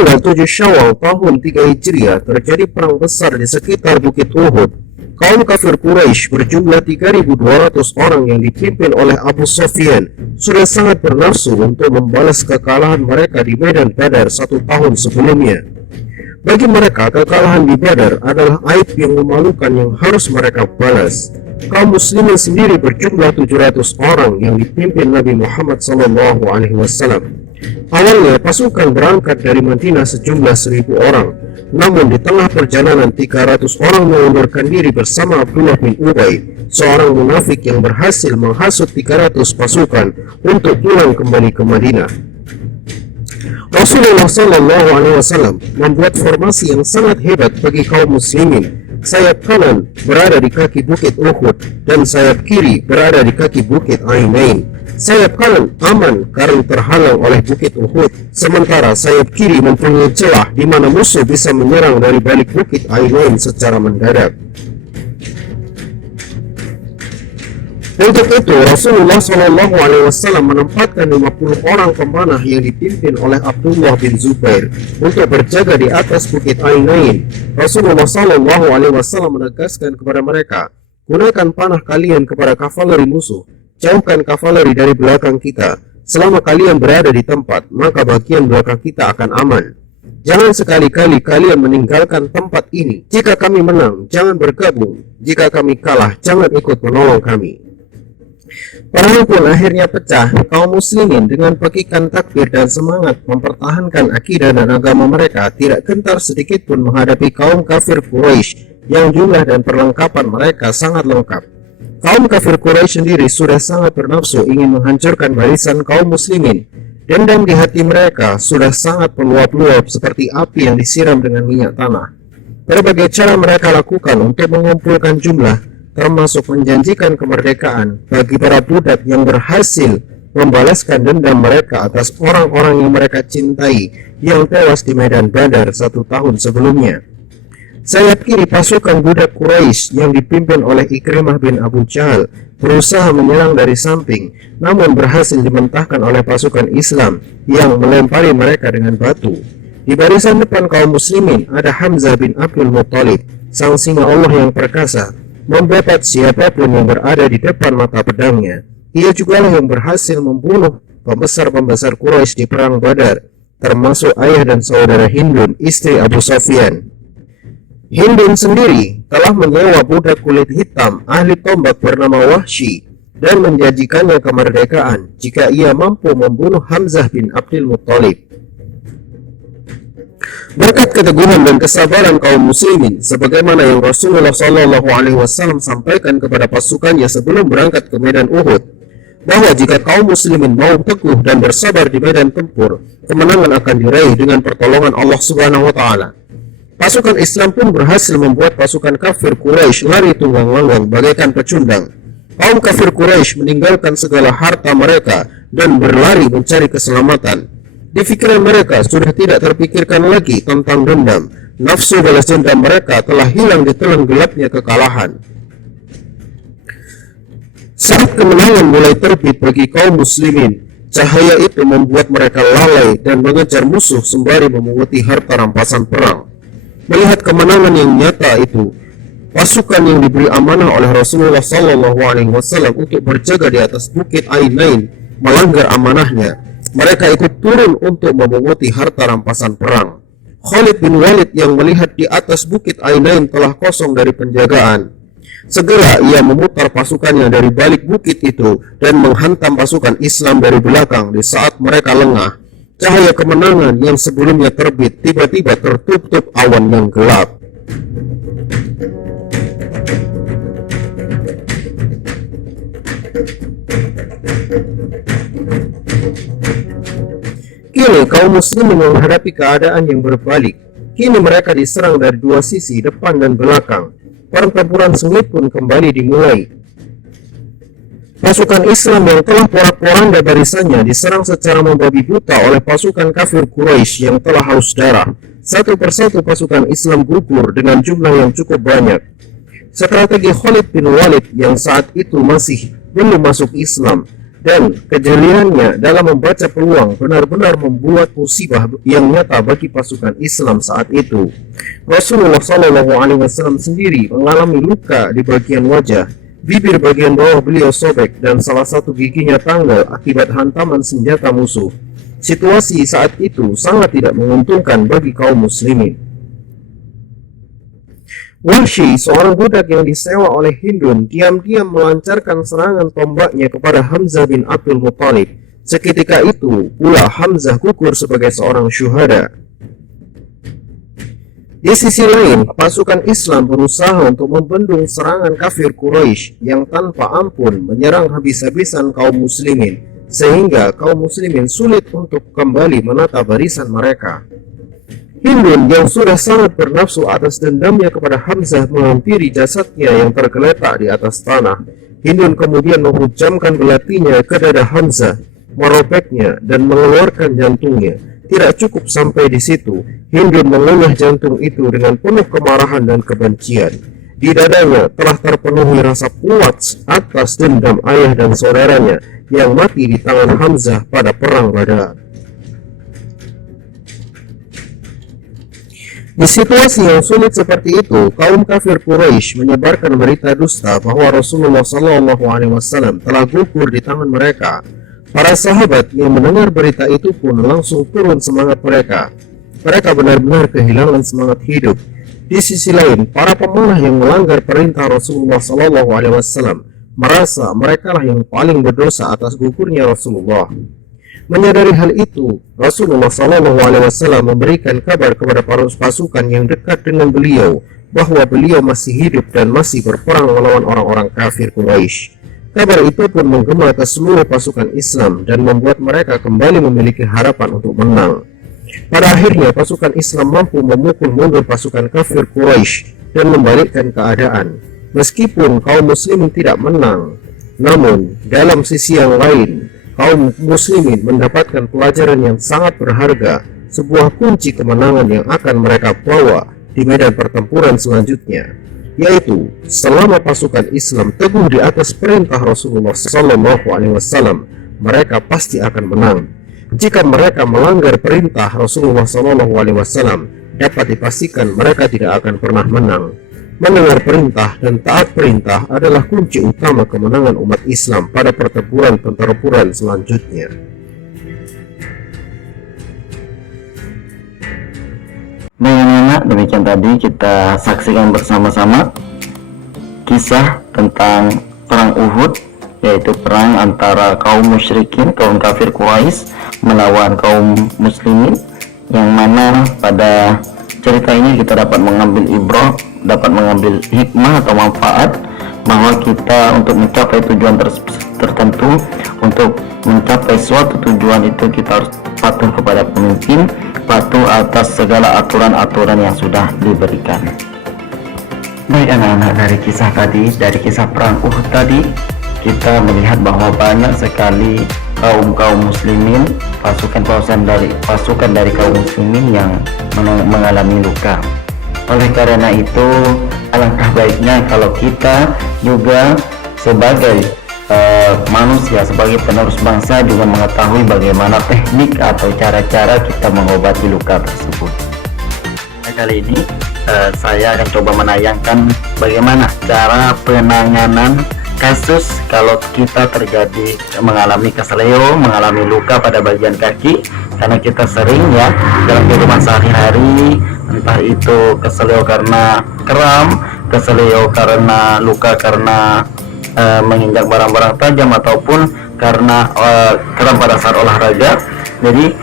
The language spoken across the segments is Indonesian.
Tanggal 7 Syawal tahun 3 Hijriah terjadi perang besar di sekitar Bukit Uhud. Kaum kafir Quraisy berjumlah 3.200 orang yang dipimpin oleh Abu Sufyan sudah sangat bernafsu untuk membalas kekalahan mereka di medan Badar 1 tahun sebelumnya. Bagi mereka, kekalahan di Badar adalah aib yang memalukan yang harus mereka balas. Kaum muslimin sendiri berjumlah 700 orang yang dipimpin Nabi Muhammad SAW. Awalnya pasukan berangkat dari Madinah sejumlah 1.000 orang, namun di tengah perjalanan 300 orang mengundurkan diri bersama Abdullah bin Ubay, seorang munafik yang berhasil menghasut 300 pasukan untuk pulang kembali ke Madinah. Rasulullah SAW membuat formasi yang sangat hebat bagi kaum muslimin. Sayap kanan berada di kaki bukit Uhud dan sayap kiri berada di kaki bukit Ainain. Sayap kanan aman karena terhalang oleh bukit Uhud, sementara sayap kiri mempunyai celah di mana musuh bisa menyerang dari balik bukit Ainain secara mendadak. Untuk itu, Rasulullah SAW menempatkan 50 orang pemanah yang dipimpin oleh Abdullah bin Zubair untuk berjaga di atas bukit Ainain. Rasulullah SAW menegaskan kepada mereka, gunakan panah kalian kepada kavaleri musuh, jauhkan kavaleri dari belakang kita. Selama kalian berada di tempat, maka bagian belakang kita akan aman. Jangan sekali-kali kalian meninggalkan tempat ini. Jika kami menang, jangan bergabung. Jika kami kalah, jangan ikut menolong kami. Perang pun akhirnya pecah. Kaum muslimin dengan pekikan takbir dan semangat mempertahankan akidah dan agama mereka tidak gentar sedikit pun menghadapi kaum kafir Quraisy yang jumlah dan perlengkapan mereka sangat lengkap. Kaum kafir Quraisy sendiri sudah sangat bernafsu ingin menghancurkan barisan kaum muslimin. Dendam di hati mereka sudah sangat meluap-luap seperti api yang disiram dengan minyak tanah. Berbagai cara mereka lakukan untuk mengumpulkan jumlah, termasuk menjanjikan kemerdekaan bagi para budak yang berhasil membalaskan dendam mereka atas orang-orang yang mereka cintai yang tewas di medan Badar 1 tahun sebelumnya. Sayap kiri pasukan budak Quraisy yang dipimpin oleh Ikrimah bin Abu Jahal berusaha menyerang dari samping, namun berhasil dimentahkan oleh pasukan Islam yang melempari mereka dengan batu. Di barisan depan kaum muslimin ada Hamzah bin Abdul Muttalib, sang singa Allah yang perkasa, membabat siapapun yang berada di depan mata pedangnya. Ia jugalah yang berhasil membunuh pembesar-pembesar Quraisy di perang Badar, termasuk ayah dan saudara Hindun, istri Abu Sufyan. Hindun sendiri telah menyewa budak kulit hitam ahli tombak bernama Wahsy dan menjanjikannya kemerdekaan jika ia mampu membunuh Hamzah bin Abdul Muttalib. Berkat keteguhan dan kesabaran kaum muslimin, sebagaimana yang Rasulullah SAW sampaikan kepada pasukannya sebelum berangkat ke medan Uhud, bahwa jika kaum muslimin mau teguh dan bersabar di medan tempur, kemenangan akan diraih dengan pertolongan Allah Subhanahu wa Ta'ala. Pasukan Islam pun berhasil membuat pasukan kafir Quraisy lari tunggang-langgang bagaikan pecundang. Kaum kafir Quraisy meninggalkan segala harta mereka dan berlari mencari keselamatan. Di pikiran mereka sudah tidak terpikirkan lagi tentang dendam. Nafsu balas dendam mereka telah hilang di telan gelapnya kekalahan. Saat kemenangan mulai terbit bagi kaum muslimin, cahaya itu membuat mereka lalai dan mengejar musuh sembari memunguti harta rampasan perang. Melihat kemenangan yang nyata itu, pasukan yang diberi amanah oleh Rasulullah SAW untuk berjaga di atas bukit Ainain melanggar amanahnya. Mereka ikut turun untuk memunguti harta rampasan perang. Khalid bin Walid yang melihat di atas bukit Ainain telah kosong dari penjagaan, segera ia memutar pasukannya dari balik bukit itu dan menghantam pasukan Islam dari belakang. Di saat mereka lengah, cahaya kemenangan yang sebelumnya terbit tiba-tiba tertutup awan yang gelap. Kaum muslimin menghadapi keadaan yang berbalik. Kini mereka diserang dari dua sisi, depan dan belakang. Pertempuran sengit pun kembali dimulai. Pasukan Islam yang telah porak-poranda barisannya diserang secara membabi buta oleh pasukan kafir Quraisy yang telah haus darah. Satu persatu pasukan Islam gugur dengan jumlah yang cukup banyak. Strategi Khalid bin Walid yang saat itu masih belum masuk Islam dan kejeliannya dalam membaca peluang benar-benar membuat musibah yang nyata bagi pasukan Islam saat itu. Rasulullah SAW sendiri mengalami luka di bagian wajah, bibir bagian bawah beliau sobek, dan salah satu giginya tanggal akibat hantaman senjata musuh. Situasi saat itu sangat tidak menguntungkan bagi kaum muslimin. Wahsy, seorang budak yang disewa oleh Hindun, diam-diam melancarkan serangan tombaknya kepada Hamzah bin Abdul Muthalib. Seketika itu pula Hamzah gugur sebagai seorang syuhada. Di sisi lain, pasukan Islam berusaha untuk membendung serangan kafir Quraisy yang tanpa ampun menyerang habis-habisan kaum muslimin, sehingga kaum muslimin sulit untuk kembali menata barisan mereka. Hindun yang sudah sangat bernafsu atas dendamnya kepada Hamzah menghampiri jasadnya yang tergeletak di atas tanah. Hindun kemudian menghujamkan belatinya ke dada Hamzah, merobeknya dan mengeluarkan jantungnya. Tidak cukup sampai di situ, Hindun mengunyah jantung itu dengan penuh kemarahan dan kebencian. Di dadanya telah terpenuhi rasa puas atas dendam ayah dan saudaranya yang mati di tangan Hamzah pada perang Badar. Di situasi yang sulit seperti itu, kaum kafir Quraisy menyebarkan berita dusta bahwa Rasulullah SAW telah gugur di tangan mereka. Para sahabat yang mendengar berita itu pun langsung turun semangat mereka. Mereka benar-benar kehilangan semangat hidup. Di sisi lain, para pemanah yang melanggar perintah Rasulullah SAW merasa merekalah yang paling berdosa atas gugurnya Rasulullah. Menyadari hal itu, Rasulullah SAW memberikan kabar kepada para pasukan yang dekat dengan beliau bahwa beliau masih hidup dan masih berperang melawan orang-orang kafir Quraisy. Kabar itu pun menggema ke seluruh pasukan Islam dan membuat mereka kembali memiliki harapan untuk menang. Pada akhirnya, pasukan Islam mampu memukul mundur pasukan kafir Quraisy dan membalikkan keadaan. Meskipun kaum muslimin tidak menang, namun dalam sisi yang lain, kaum muslimin mendapatkan pelajaran yang sangat berharga, sebuah kunci kemenangan yang akan mereka bawa di medan pertempuran selanjutnya, yaitu selama pasukan Islam teguh di atas perintah Rasulullah SAW, mereka pasti akan menang. Jika mereka melanggar perintah Rasulullah SAW, dapat dipastikan mereka tidak akan pernah menang. Mendengar perintah dan taat perintah adalah kunci utama kemenangan umat Islam pada pertempuran selanjutnya. Baik, demikian tadi kita saksikan bersama-sama kisah tentang perang Uhud, yaitu perang antara kaum musyrikin, kaum kafir Quraisy melawan kaum muslimin, yang mana pada cerita ini kita dapat mengambil ibrah, dapat mengambil hikmah atau manfaat bahwa kita untuk mencapai tujuan tertentu, untuk mencapai suatu tujuan itu kita harus patuh kepada pemimpin, patuh atas segala aturan-aturan yang sudah diberikan. Baik anak-anak, dari kisah tadi, dari kisah perang Uhud tadi, kita melihat bahwa banyak sekali kaum muslimin, pasukan dari kaum muslimin yang mengalami luka. Oleh karena itu, alangkah baiknya kalau kita juga sebagai manusia, sebagai penerus bangsa juga mengetahui bagaimana teknik atau cara-cara kita mengobati luka tersebut. Nah, kali ini saya akan coba menayangkan bagaimana cara penanganan kasus kalau kita mengalami keseleo, mengalami luka pada bagian kaki, karena kita sering ya dalam kehidupan sehari-hari, entah itu keseleo karena kram, keseleo karena luka karena menginjak barang-barang tajam, ataupun karena kram pada saat olahraga. Jadi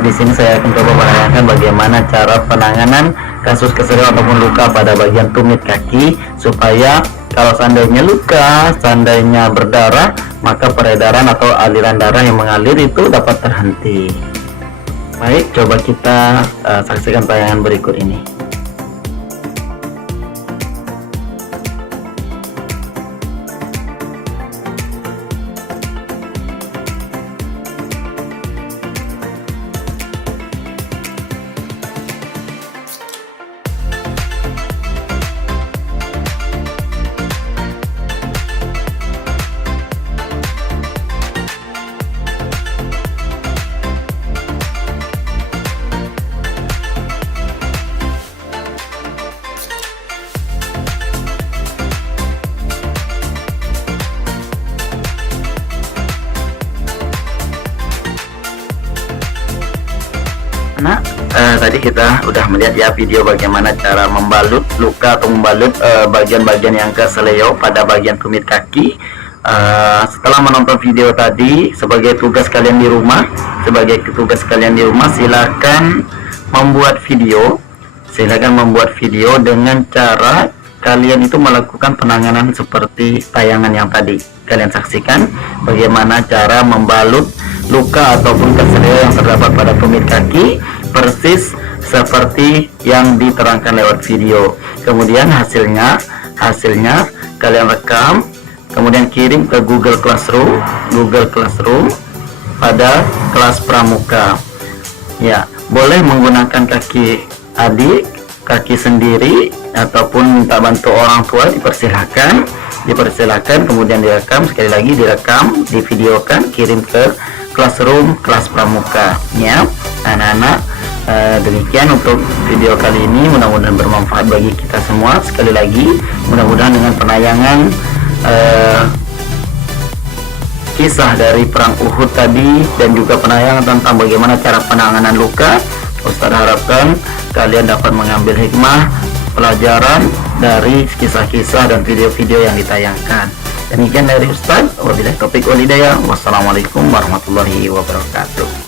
di sini saya akan coba menanyakan bagaimana cara penanganan kasus keseleo ataupun luka pada bagian tumit kaki, supaya kalau seandainya luka, seandainya berdarah, maka peredaran atau aliran darah yang mengalir itu dapat terhenti. Baik, coba kita saksikan tayangan berikut ini. Nah, tadi kita udah melihat ya video bagaimana cara membalut luka atau membalut bagian-bagian yang ke seleo pada bagian tumit kaki. Setelah menonton video tadi, sebagai tugas kalian di rumah, silakan membuat video dengan cara kalian itu melakukan penanganan seperti tayangan yang tadi kalian saksikan, bagaimana cara membalut luka ataupun keseleo yang terdapat pada tumit kaki persis seperti yang diterangkan lewat video. Kemudian hasilnya kalian rekam, kemudian kirim ke Google Classroom pada kelas pramuka. Ya, boleh menggunakan kaki adik, kaki sendiri, ataupun minta bantu orang tua, dipersilahkan. Kemudian direkam, sekali lagi direkam, divideokan, kirim ke Classroom kelas pramuka ya anak-anak. Demikian untuk video kali ini, mudah-mudahan bermanfaat bagi kita semua. Sekali lagi, mudah-mudahan dengan penayangan kisah dari perang Uhud tadi dan juga penayangan tentang bagaimana cara penanganan luka, Ustadz harapkan kalian dapat mengambil hikmah pelajaran dari kisah-kisah dan video-video yang ditayangkan. Demikian dari Ustadz, wabillahi taufiq wal hidayah. Wassalamualaikum warahmatullahi wabarakatuh.